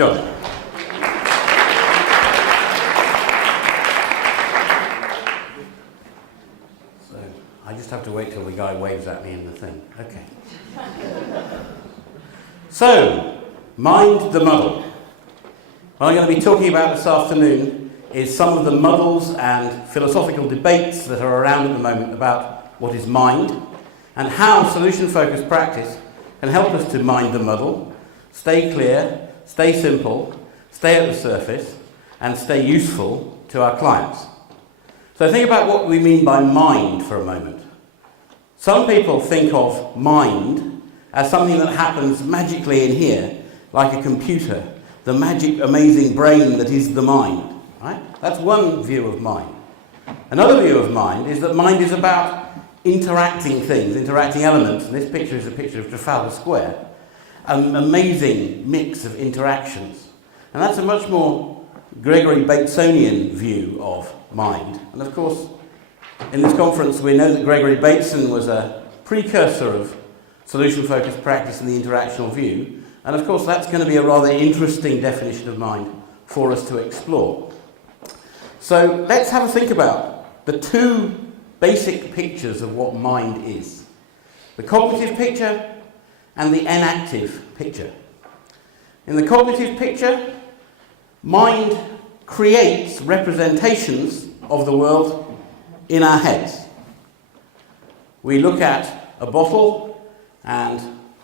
John. So, I just have to wait till the guy waves at me in the thing. Okay. So, mind the muddle. What I'm going to be talking about this afternoon is some of the muddles and philosophical debates that are around at the moment about what is mind and how solution-focused practice can help us to mind the muddle, stay clear, stay simple, stay at the surface, and stay useful to our clients. So think about what we mean by mind for a moment. Some people think of mind as something that happens magically in here, like a computer, the magic, amazing brain that is the mind. Right? That's one view of mind. Another view of mind is that mind is about interacting things, interacting elements. And this picture is a picture of Trafalgar Square. An amazing mix of interactions. And that's a much more Gregory Batesonian view of mind. And of course, in this conference, we know that Gregory Bateson was a precursor of solution-focused practice and the interactional view. And of course, that's going to be a rather interesting definition of mind for us to explore. So let's have a think about the two basic pictures of what mind is. The cognitive picture and the enactive picture. In the cognitive picture, mind creates representations of the world in our heads. We look at a bottle and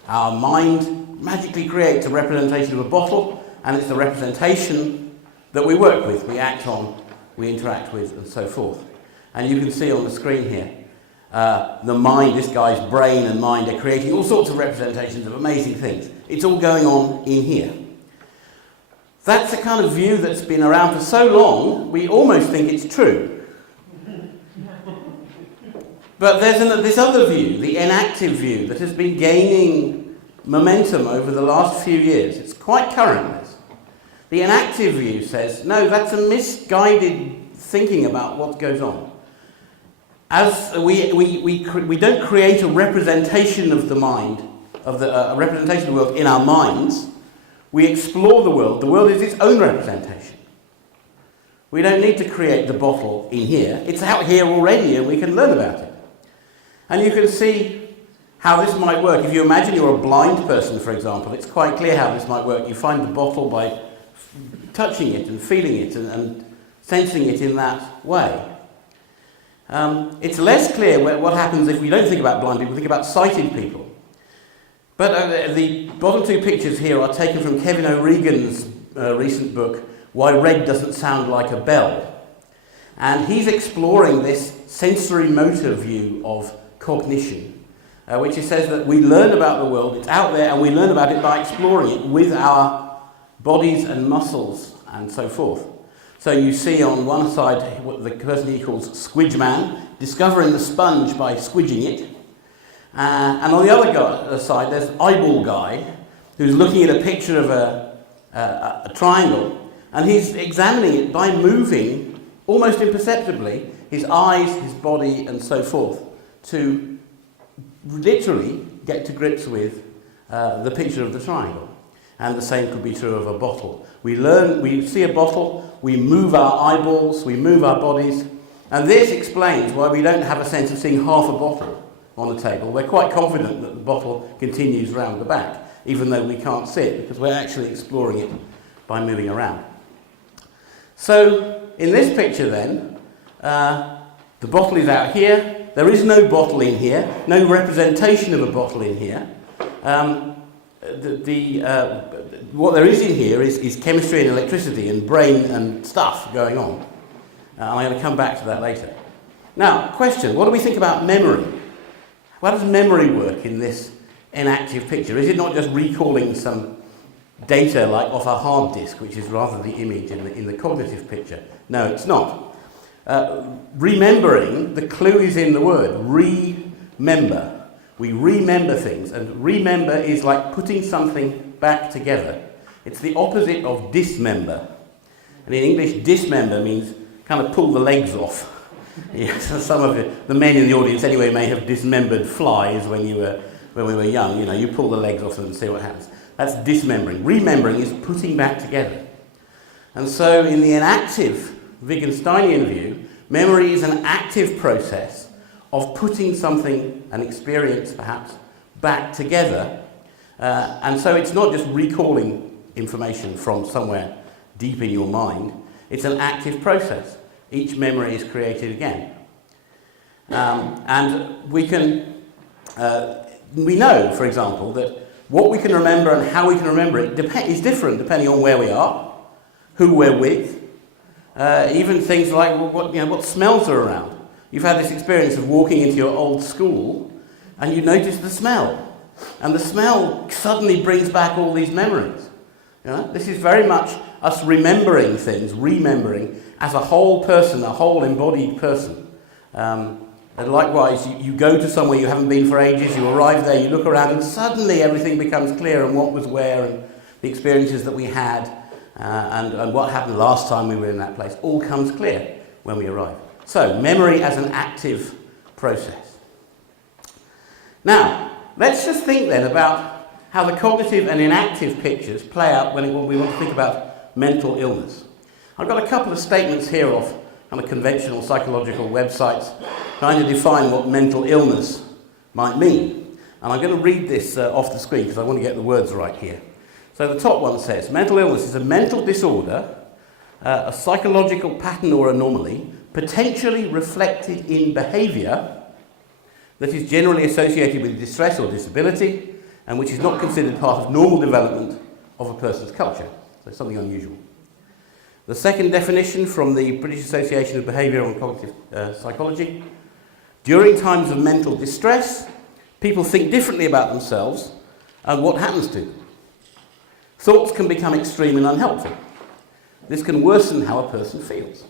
our mind magically creates a representation of a bottle, and it's the representation that we work with, we act on, we interact with, and so forth. And you can see on the screen here, the mind, this guy's brain and mind are creating all sorts of representations of amazing things. It's all going on in here. That's a kind of view that's been around for so long, we almost think it's true. But there's this other view, the enactive view, that has been gaining momentum over the last few years. It's quite current, this. The enactive view says, no, that's a misguided thinking about what goes on. As we don't create a representation of the mind, a representation of the world in our minds. We explore the world. The world is its own representation. We don't need to create the bottle in here. It's out here already, and we can learn about it. And you can see how this might work. If you imagine you're a blind person, for example, it's quite clear how this might work. You find the bottle by touching it and feeling it and sensing it in that way. It's less clear what happens if we don't think about blind people, think about sighted people. But the bottom two pictures here are taken from Kevin O'Regan's recent book, Why Red Doesn't Sound Like a Bell. And he's exploring this sensory motor view of cognition, which says that we learn about the world, it's out there, and we learn about it by exploring it with our bodies and muscles and so forth. So you see on one side what the person he calls Squidge Man, discovering the sponge by squidging it. And on the other side, there's Eyeball Guy, who's looking at a picture of a triangle, and he's examining it by moving, almost imperceptibly, his eyes, his body, and so forth, to literally get to grips with the picture of the triangle. And the same could be true of a bottle. We see a bottle, we move our eyeballs, we move our bodies, and this explains why we don't have a sense of seeing half a bottle on the table. We're quite confident that the bottle continues round the back, even though we can't see it, because we're actually exploring it by moving around. So, in this picture then, the bottle is out here. There is no bottle in here, no representation of a bottle in here. What there is in here is chemistry and electricity and brain and stuff going on. I'm going to come back to that later. Now, question, what do we think about memory? How does memory work in this enactive picture? Is it not just recalling some data like off a hard disk, which is rather the image in the cognitive picture? No, it's not. Remembering, the clue is in the word, remember. We remember things, and remember is like putting something back together. It's the opposite of dismember. And in English, dismember means kind of pull the legs off. Yes, some of the men in the audience anyway may have dismembered flies when we were young. You know, you pull the legs off them and see what happens. That's dismembering. Remembering is putting back together. And so in the inactive Wittgensteinian view, memory is an active process of putting something, an experience perhaps, back together. And so it's not just recalling information from somewhere deep in your mind, it's an active process. Each memory is created again. And we know, for example, that what we can remember and how we can remember it is different depending on where we are, who we're with, even things like what smells are around. You've had this experience of walking into your old school and you notice the smell. And the smell suddenly brings back all these memories. This is very much us remembering things, remembering as a whole person, a whole embodied person. And likewise, you go to somewhere you haven't been for ages, you arrive there, you look around, and suddenly everything becomes clear, and what was where, and the experiences that we had, and what happened last time we were in that place, all comes clear when we arrive. So, memory as an active process. Now, let's just think then about how the cognitive and inactive pictures play out when we want to think about mental illness. I've got a couple of statements here off kind of conventional psychological websites trying to define what mental illness might mean. And I'm going to read this off the screen because I want to get the words right here. So the top one says, mental illness is a mental disorder, a psychological pattern or anomaly, potentially reflected in behaviour that is generally associated with distress or disability and which is not considered part of normal development of a person's culture. So something unusual. The second definition from the British Association of Behavioural and Cognitive Psychology: during times of mental distress, people think differently about themselves and what happens to them. Thoughts can become extreme and unhelpful. This can worsen how a person feels.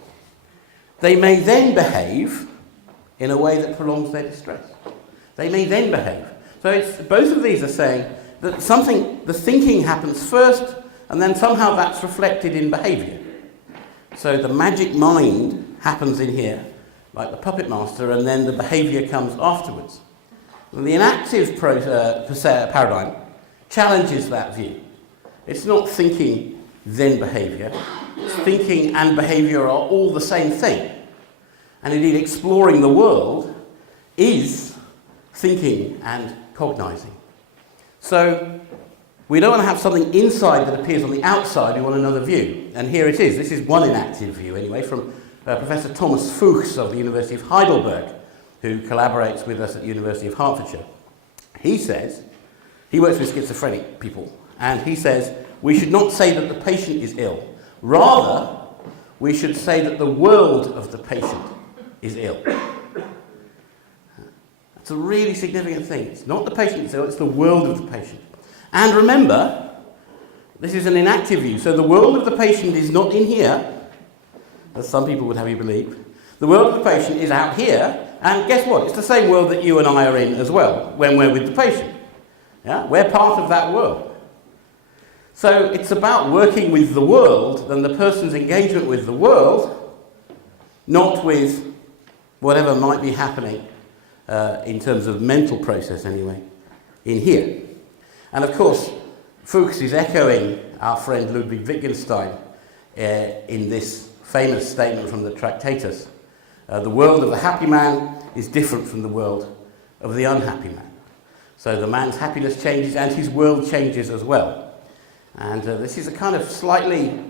They may then behave in a way that prolongs their distress. They may then behave. So both of these are saying that the thinking happens first, and then somehow that's reflected in behaviour. So the magic mind happens in here, like the puppet master, and then the behaviour comes afterwards. And the inactive paradigm challenges that view. It's not thinking, then behaviour. It's thinking and behaviour are all the same thing. And indeed, exploring the world is thinking and cognising. So we don't want to have something inside that appears on the outside, we want another view. And here it is. This is one inactive view, anyway, from Professor Thomas Fuchs of the University of Heidelberg, who collaborates with us at the University of Hertfordshire. He says, he works with schizophrenic people, and he says, we should not say that the patient is ill. Rather, we should say that the world of the patient is ill. That's a really significant thing. It's not the patient is ill, it's the world of the patient. And remember, this is an inactive view, so the world of the patient is not in here, as some people would have you believe. The world of the patient is out here, and guess what? It's the same world that you and I are in as well, when we're with the patient. Yeah? We're part of that world. So it's about working with the world than the person's engagement with the world, not with whatever might be happening in terms of mental process anyway, in here. And of course, Fuchs is echoing our friend Ludwig Wittgenstein in this famous statement from the Tractatus. The world of the happy man is different from the world of the unhappy man. So the man's happiness changes and his world changes as well. And this is a kind of slightly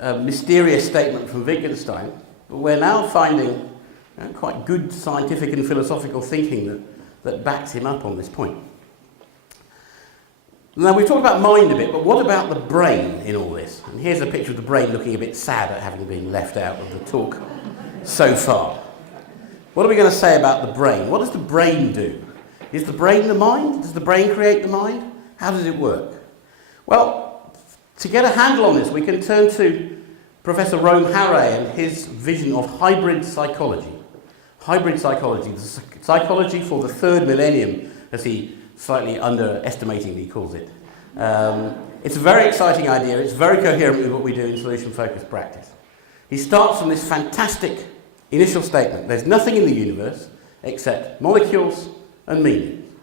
mysterious statement from Wittgenstein, but we're now finding quite good scientific and philosophical thinking that backs him up on this point. Now, we've talked about mind a bit, but what about the brain in all this? And here's a picture of the brain looking a bit sad at having been left out of the talk so far. What are we going to say about the brain? What does the brain do? Is the brain the mind? Does the brain create the mind? How does it work? Well, to get a handle on this, we can turn to Professor Rome Harre and his vision of hybrid psychology. Hybrid psychology, the psychology for the third millennium, as he slightly underestimatingly calls it. It's a very exciting idea. It's very coherent with what we do in solution-focused practice. He starts from this fantastic initial statement. There's nothing in the universe except molecules and meanings.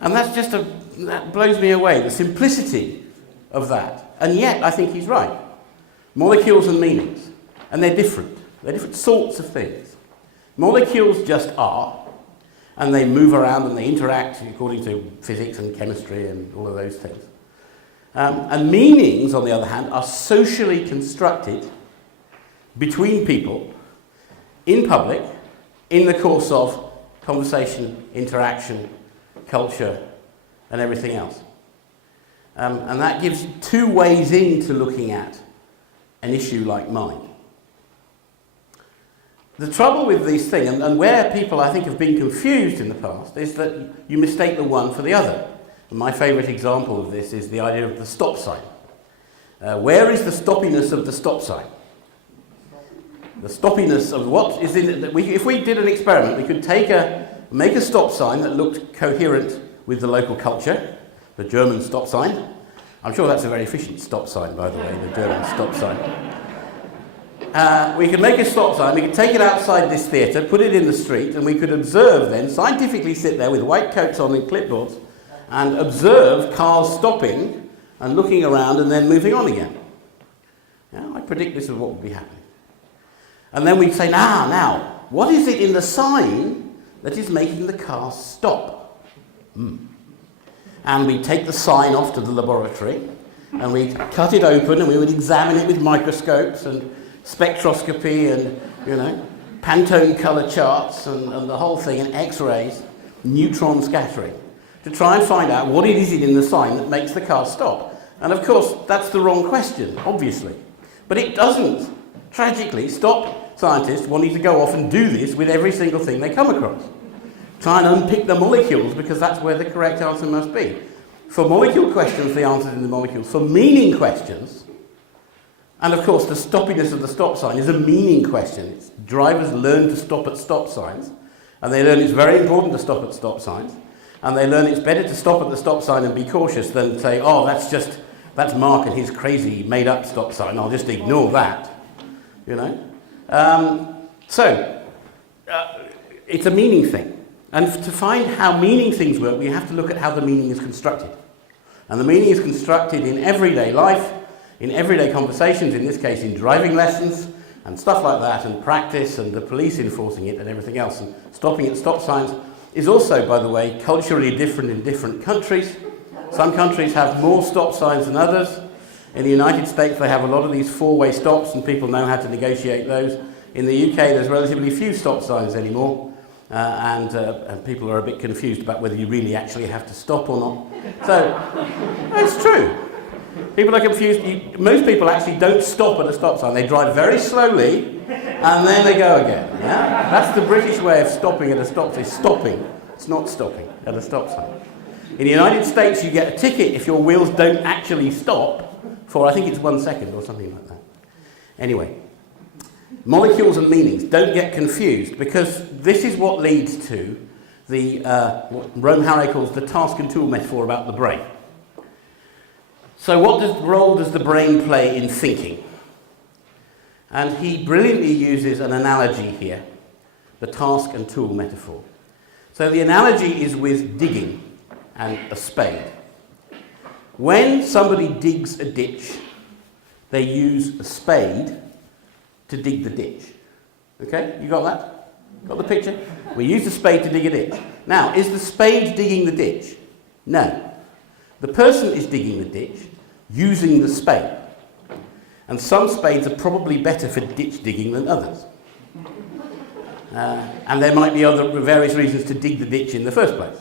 And that blows me away, the simplicity of that. And yet, I think he's right. Molecules and meanings. And they're different. They're different sorts of things. Molecules just are, and they move around and they interact according to physics and chemistry and all of those things. And meanings, on the other hand, are socially constructed between people, in public, in the course of conversation, interaction, culture, and everything else. And that gives two ways into looking at an issue like mind. The trouble with these things, and where people I think have been confused in the past, is that you mistake the one for the other. And my favourite example of this is the idea of the stop sign. Where is the stoppiness of the stop sign? The stoppiness of what is in it. If we did an experiment, we could make a stop sign that looked coherent with the local culture, the German stop sign. I'm sure that's a very efficient stop sign, by the way, the German stop sign. We could make a stop sign, we could take it outside this theatre, put it in the street, and we could observe then, scientifically sit there with white coats on and clipboards, and observe cars stopping and looking around and then moving on again. Yeah, I predict this is what would be happening. And then we'd say, now, what is it in the sign that is making the car stop? And we'd take the sign off to the laboratory, and we'd cut it open, and we would examine it with microscopes and spectroscopy and, Pantone colour charts and the whole thing, and X-rays, neutron scattering, to try and find out what it is in the sign that makes the car stop. And of course, that's the wrong question, obviously. But it doesn't, tragically, stop scientists wanting to go off and do this with every single thing they come across. Try and unpick the molecules, because that's where the correct answer must be. For molecule questions, the answer is in the molecules. For meaning questions, and of course the stoppiness of the stop sign is a meaning question. It's drivers learn to stop at stop signs, and they learn it's very important to stop at stop signs, and they learn it's better to stop at the stop sign and be cautious than say, oh, that's Mark and his crazy made-up stop sign, I'll just ignore that, it's a meaning thing. And to find how meaning things work, we have to look at how the meaning is constructed. And the meaning is constructed in everyday life, in everyday conversations, in this case in driving lessons and stuff like that, and practice and the police enforcing it and everything else. And stopping at stop signs is also, by the way, culturally different in different countries. Some countries have more stop signs than others. In the United States, they have a lot of these four-way stops, and people know how to negotiate those. In the UK, there's relatively few stop signs anymore. And people are a bit confused about whether you really actually have to stop or not. So, it's true. People are confused. Most people actually don't stop at a stop sign. They drive very slowly, and then they go again. Yeah? That's the British way of stopping at a stop sign. It's stopping. It's not stopping at a stop sign. In the United States, you get a ticket if your wheels don't actually stop for, I think it's 1 second or something like that. Anyway. Molecules and meanings, don't get confused, because this is what leads to the what Rome Harry calls the task and tool metaphor about the brain. So what role does the brain play in thinking? And he brilliantly uses an analogy here, the task and tool metaphor. So the analogy is with digging and a spade. When somebody digs a ditch, they use a spade to dig the ditch. Okay, you got that? Got the picture? We use the spade to dig a ditch. Now, is the spade digging the ditch? No. The person is digging the ditch using the spade. And some spades are probably better for ditch digging than others. And there might be other various reasons to dig the ditch in the first place.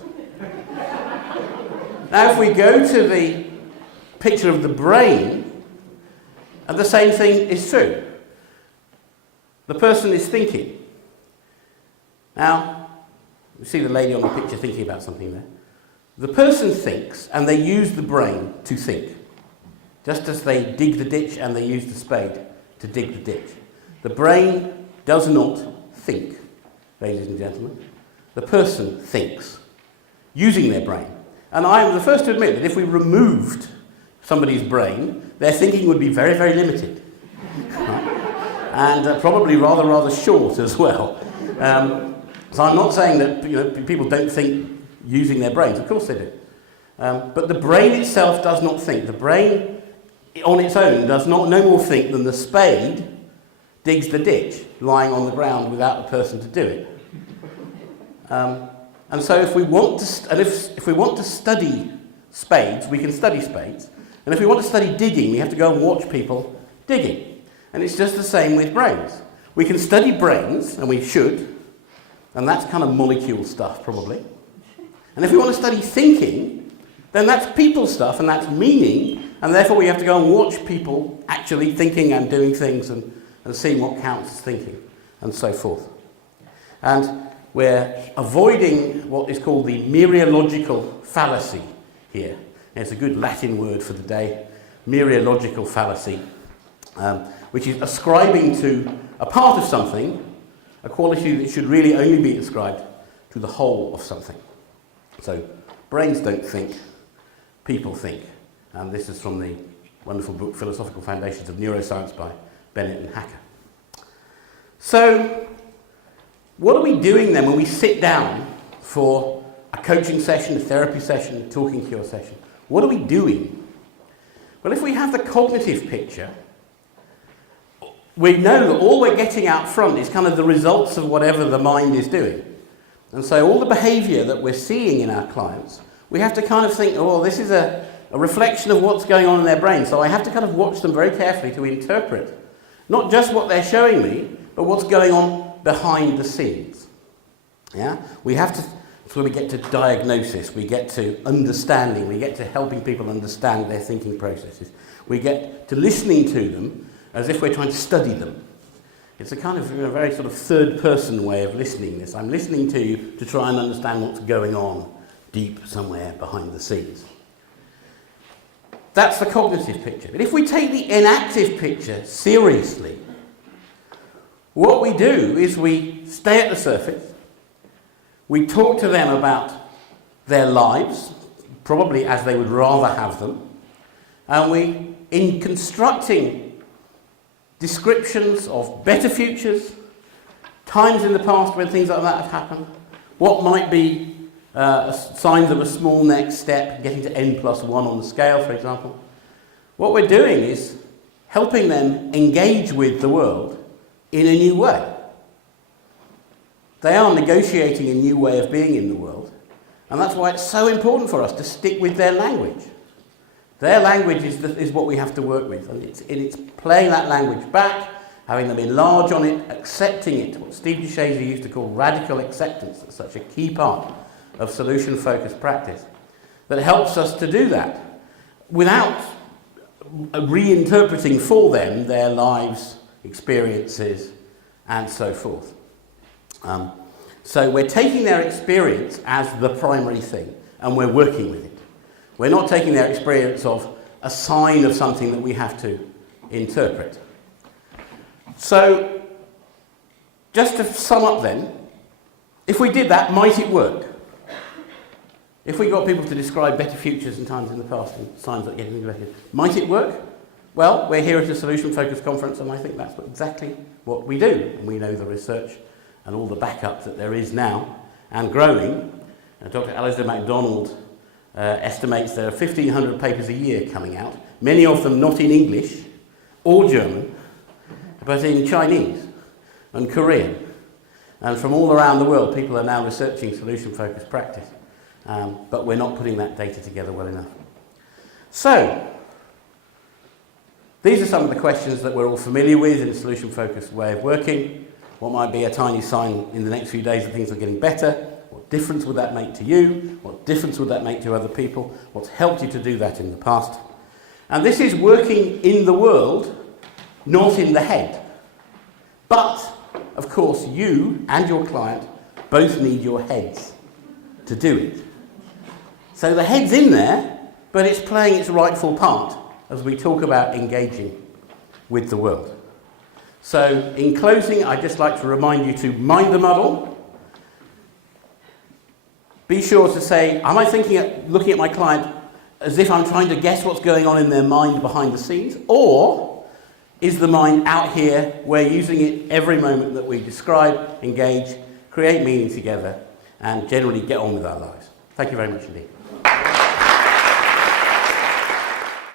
Now, if we go to the picture of the brain, and the same thing is true. The person is thinking. Now, you see the lady on the picture thinking about something there. The person thinks, and they use the brain to think. Just as they dig the ditch and they use the spade to dig the ditch. The brain does not think, ladies and gentlemen. The person thinks, using their brain. And I am the first to admit that if we removed somebody's brain, their thinking would be very, very limited. Right? And probably rather short as well. So I'm not saying that people don't think using their brains. Of course they do. But the brain itself does not think. The brain on its own does not no more think than the spade digs the ditch lying on the ground without a person to do it. And so if we want to, if we want to study spades, we can study spades. And if we want to study digging, we have to go and watch people digging. And it's just the same with brains. We can study brains, and we should, and that's kind of molecule stuff probably. And if we want to study thinking, then that's people stuff, and that's meaning, and therefore we have to go and watch people actually thinking and doing things and seeing what counts as thinking, and so forth. And we're avoiding what is called the mereological fallacy here. It's a good Latin word for the day, mereological fallacy, which is ascribing to a part of something a quality that should really only be ascribed to the whole of something. So, brains don't think, people think. And this is from the wonderful book Philosophical Foundations of Neuroscience by Bennett and Hacker. So, what are we doing then when we sit down for a coaching session, a therapy session, a talking cure session? What are we doing? Well, if we have the cognitive picture, we know that all we're getting out front is kind of the results of whatever the mind is doing. And so all the behaviour that we're seeing in our clients, we have to kind of think, oh, this is a reflection of what's going on in their brain. So I have to kind of watch them very carefully to interpret not just what they're showing me, but what's going on behind the scenes. Yeah? We have to, that's where we get to diagnosis, we get to understanding, we get to helping people understand their thinking processes. We get to listening to them as if we're trying to study them. It's a kind of a very sort of third-person way of listening this. I'm listening to you to try and understand what's going on deep somewhere behind the scenes. That's the cognitive picture. But if we take the enactive picture seriously, what we do is we stay at the surface, we talk to them about their lives, probably as they would rather have them, and we, in constructing descriptions of better futures, times in the past when things like that have happened, what might be signs of a small next step, getting to n+1 on the scale, for example. What we're doing is helping them engage with the world in a new way. They are negotiating a new way of being in the world, and that's why it's so important for us to stick with their language. Their language is what we have to work with, and it's playing that language back, having them enlarge on it, accepting it, what Steve DeShazer used to call radical acceptance. That's such a key part of solution-focused practice that helps us to do that without reinterpreting for them their lives, experiences, and so forth. So we're taking their experience as the primary thing, and we're working with it. We're not taking their experience of a sign of something that we have to interpret. So, just to sum up then, if we did that, might it work? If we got people to describe better futures and times in the past and signs that getting better, might it work? Well, we're here at a solution-focused conference, and I think that's exactly what we do. And we know the research and all the backup that there is now, and growing. Dr. Alistair MacDonald estimates there are 1,500 papers a year coming out, many of them not in English or German, but in Chinese and Korean. And from all around the world, people are now researching solution-focused practice. But we're not putting that data together well enough. So, these are some of the questions that we're all familiar with in a solution-focused way of working. What might be a tiny sign in the next few days that things are getting better? What difference would that make to you? What difference would that make to other people? What's helped you to do that in the past? And this is working in the world, not in the head. But, of course, you and your client both need your heads to do it. So the head's in there, but it's playing its rightful part as we talk about engaging with the world. So, in closing, I'd just like to remind you to mind the muddle. Be sure to say, am I looking at my client as if I'm trying to guess what's going on in their mind behind the scenes? Or is the mind out here, we're using it every moment that we describe, engage, create meaning together, and generally get on with our lives? Thank you very much indeed.